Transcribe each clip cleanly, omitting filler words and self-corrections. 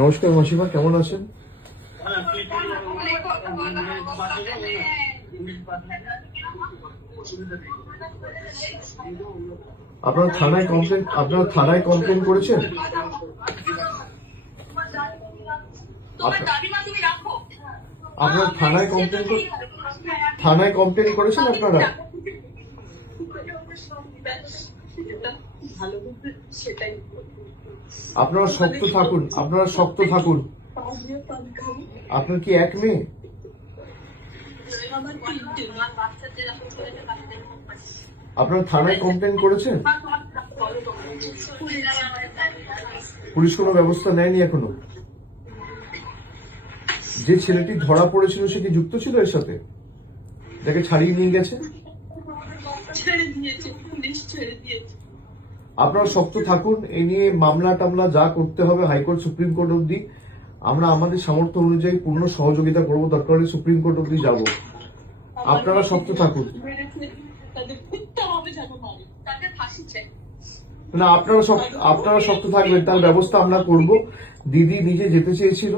নমস্কার মাসিমা, কেমন আছেন? আপনারা থানায় কমপ্লেন করেছেন? আপনারা থানায় কমপ্লেন করেছেন আপনারা? আপনারা শক্ত থাকুন, আপনার কি এক মেয়ে? আপনারা থানায় কমপ্লেন করেছেন? পুলিশ কোনো ব্যবস্থা নেয়নি এখনো? যে ছেলেটি ধরা পড়েছিল সে কি যুক্ত ছিল এর সাথে? তাকে ছাড়িয়ে নিয়ে গেছে? আপনারা শক্ত থাকুন, এই নিয়ে মামলা টামলা যা করতে হবে হাইকোর্ট সুপ্রিম কোর্ট অব্দি আমরা আমাদের সামর্থ্য অনুযায়ী পূর্ণ সহযোগিতা করবো, দরকার হলে সুপ্রিম কোর্ট অব্দি যাবো। আপনারা শক্ত থাকুন। না, আপনারা শক্ত থাকবেন, তার ব্যবস্থা আমরা করব। দিদি নিজে যেতে চেয়েছিল,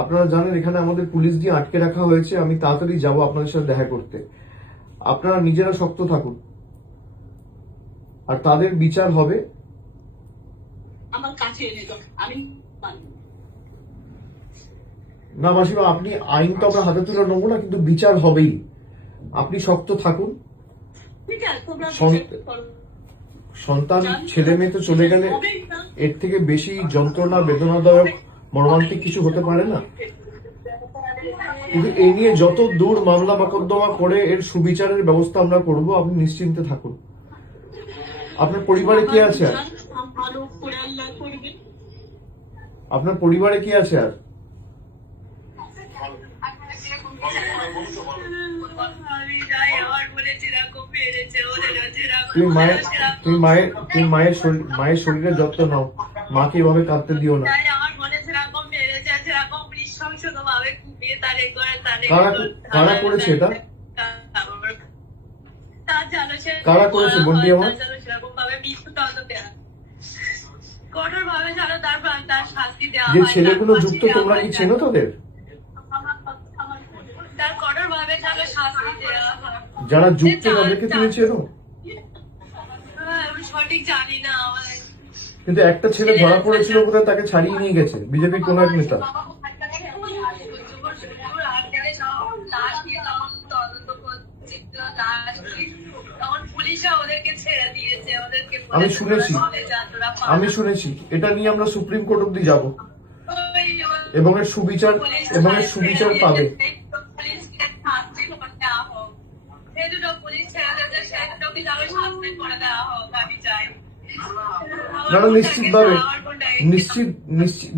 আপনারা জানেন এখানে আমাদের পুলিশ দিয়ে আটকে রাখা হয়েছে। আমি তাড়াতাড়ি যাব আপনাদের সাথে দেখা করতে। আপনারা নিজেরা শক্ত থাকুন, আর তাদের বিচার হবে। না মাসিমা, আপনি আইন তো আমরা হাতে তুলে নেবো না, কিন্তু বিচার হবেই। আপনি শক্ত থাকুন। সন্তান ছেলে মেয়ে তো চলে গেলে এর থেকে বেশি যন্ত্রণা, বেদনাদায়ক, মর্মান্তিক কিছু হতে পারে না। কিন্তু এই নিয়ে যত দূর মামলা মোকদ্দমা করে এর সুবিচারের ব্যবস্থা আমরা করব, আপনি নিশ্চিন্তে থাকুন। আপনার পরিবারে কি আছে আর? আপনার পরিবারে কি আছে আর? তুমি মায়ের শরীরের যত্ন নাও, মাকে এভাবে কাঁদতে দিও না। কারা করেছে এটা? কারা করেছে বন্ডি আমার? যে ছেলেগুলো যুক্ত, তোমরা কি চেনো তাদের? যারা যুক্ত তাদেরকে তুমি চেনো? কিন্তু একটা ছেলে ধরা পড়েছিল কোথায়, তাকে ছাড়িয়ে নিয়ে গেছে বিজেপির কোন এক নেতা। আমি শুনেছি এটা নিয়ে আমরা সুপ্রিম কোর্ট অব্দি যাব, এবং এর সুবিচার পাবে।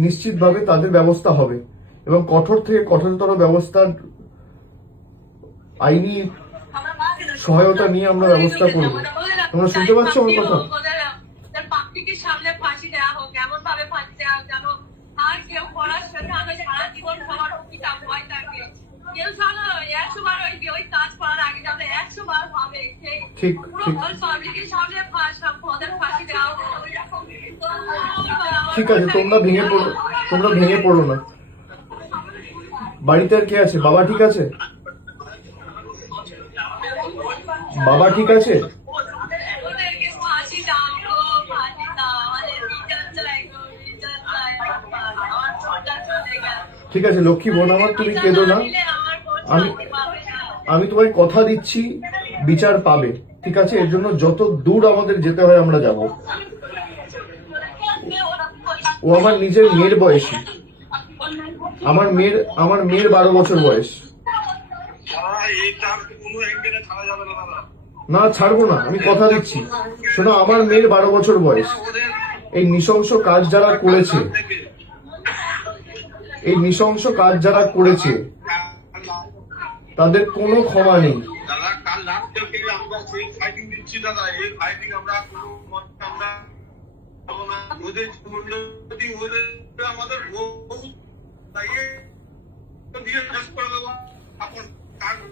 নিশ্চিতভাবে তাদের ব্যবস্থা হবে, এবং কঠোর থেকে কঠোরতর ব্যবস্থার আইনি সহায়তা নিয়ে আমরা ব্যবস্থা করব। তোমরা শুনতে পাচ্ছ আমার কথা? ঠিক আছে, তোমরা ভেঙে পড়ো না। বাড়িতে আর কে আছে? বাবা ঠিক আছে? বাবা ঠিক আছে? ঠিক আছে লক্ষ্মী বোন আমার, তুমি কেঁদো না। আমি তোমায় কথা দিচ্ছি বিচার পাবে, ঠিক আছে? এর জন্য যত দূর আমাদের যেতে হয় আমরা যাব। ও আমার নিজের মেয়ের বয়সী, আমার মেয়ের 12 বছর বয়স। না ছাড়বো না, আমি কথা দিচ্ছি। শোনো, আমার মেয়ের 12 বছর বয়স। এই নৃশংস কাজ যারা করেছে তাদের কোনো ক্ষমা নেই।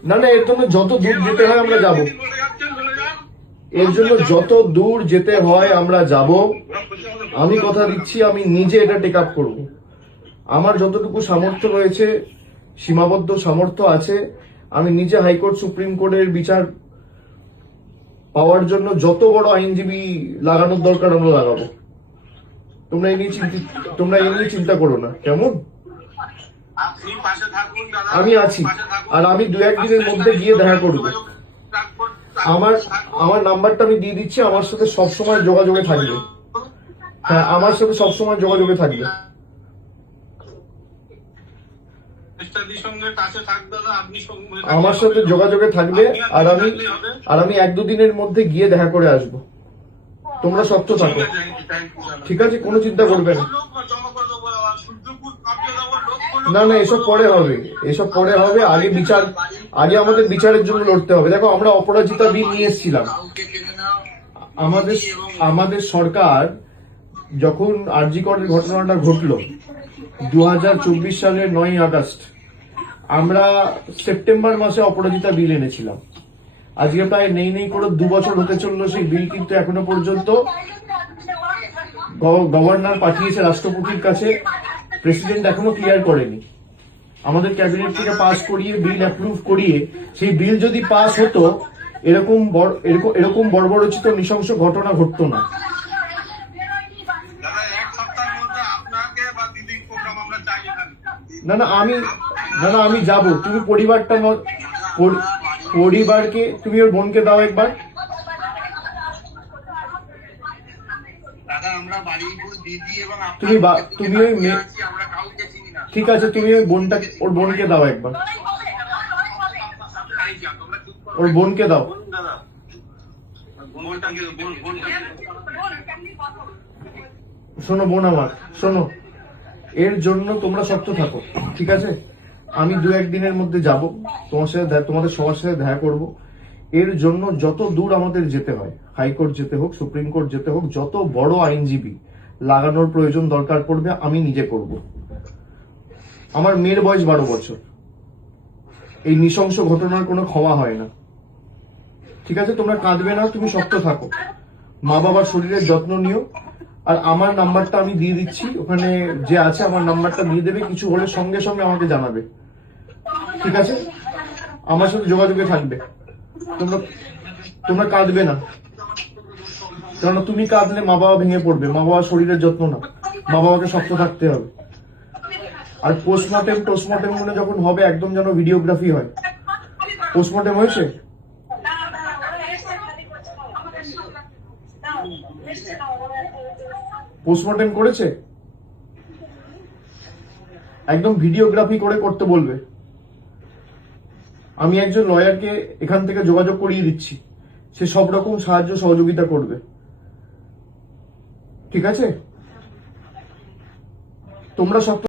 না এর জন্য যত দূর যেতে হয় আমরা যাব। এর জন্য যত দূর যেতে হয় আমরা যাব। আমি কথা দিচ্ছি আমি নিজে এটা টেক আপ করবো। আমার যতটুকু সামর্থ্য রয়েছে, সীমাবদ্ধ সামর্থ্য আছে, আমি নিজে হাইকোর্ট সুপ্রিম কোর্টের বিচার পাওয়ার জন্য যত বড় আইনজীবী লাগানোর দরকার আমরা লাগাবো। তোমরা এই নিয়ে চিন্তা করো না, কেমন? আমি আছি, আর আমি 2-1 দিনের মধ্যে গিয়ে দেখা করবো। আমার নাম্বারটা আমি দিয়ে দিচ্ছি, আমার সাথে সবসময় যোগাযোগে থাকবে। হ্যাঁ, আমার সাথে সবসময় যোগাযোগে থাকবে। আমার সাথে যোগাযোগে থাকবে, আর আমি 1-2 দিনের মধ্যে গিয়ে দেখা করে আসবো। তোমরা শক্ত থাকো, ঠিক আছে? কোনো চিন্তা করবে না। না না, এসব পরে হবে, এসব পরে হবে। আগে আমাদের বিচারের জন্য লড়তে হবে। দেখো, আমরা অপরাজিতা বিল নিয়ে এসেছিলাম। আমাদের সরকার যখন আরজি করের ঘটনাটা ঘটলো 2024 সালের 9ই আগস্ট, আমরা সেপ্টেম্বর মাসে অপরাজিতা বিল এনেছিলাম। আজকে প্রায় নেই করে 2 বছর হতে চললো সেই বিল, কিন্তু এখনো পর্যন্ত গভর্নর পাঠিয়েছে রাষ্ট্রপতির কাছে, প্রেসিডেন্ট এখনো ক্লিয়ার করেনি। আমাদের ক্যাবিনেট থেকে পাস করিয়ে, বিল অ্যাপ্রুভ করিয়ে, সেই বিল যদি পাস হতো, এরকম বর্বরচিত নৃশংস ঘটনা ঘটতো না। না না, আমি যাব। তুমি পরিবারকে, তুমি ওর বোনকে দাও একবার। তুমি ওই ঠিক আছে, তুমি ওর বোনকে দাও একবার, ওর বোনকে দাও। শোনো বোন আমার, শোনো, এর জন্য তোমরা শক্ত থাকো, ঠিক আছে? আমি 2-1 দিনের মধ্যে যাব, তোমাদের সবার সাথে দেখা করব। এর জন্য যত দূর আমাদের যেতে হয়, হাইকোর্ট যেতে হোক, সুপ্রিম কোর্ট যেতে হোক, যত বড় আইনজীবী লাগানোর প্রয়োজন দরকার পড়বে, আমি নিজে করব। আমার মেয়ের বয়স 12 বছর। এই নৃশংস ঘটনার কোনো ক্ষমা হয় না, ঠিক আছে? তোমরা কাঁদবে না, তুমি শক্ত থাকো, মা বাবার শরীরের যত্ন নিও। আর আমার নাম্বারটা আমি দিয়ে দিচ্ছি, ওখানে যে আছে আমার নাম্বারটা দিয়ে দেবে, কিছু হলে সঙ্গে সঙ্গে আমাকে জানাবে, ঠিক আছে? আমার সাথে যোগাযোগে থাকবে। তোমরা কাঁদবে না, কেননা তুমি কাঁদলে মা বাবা ভেঙে পড়বে। মা বাবার শরীরের যত্ন না, মা বাবাকে শক্ত থাকতে হবে। আর পোস্টমর্টেম গুলো যখন হবে, একদম যেন ভিডিওগ্রাফি হয়। পোস্টমর্টেম হয়েছে? পোস্টমর্টেম করেছে? একদম ভিডিওগ্রাফি করে করতে বলবে। আমি একজন লয়ারকে এখান থেকে যোগাযোগ করিয়ে দিচ্ছি, সে সব রকম সাহায্য সহযোগিতা করবে, ঠিক আছে? তোমরা সব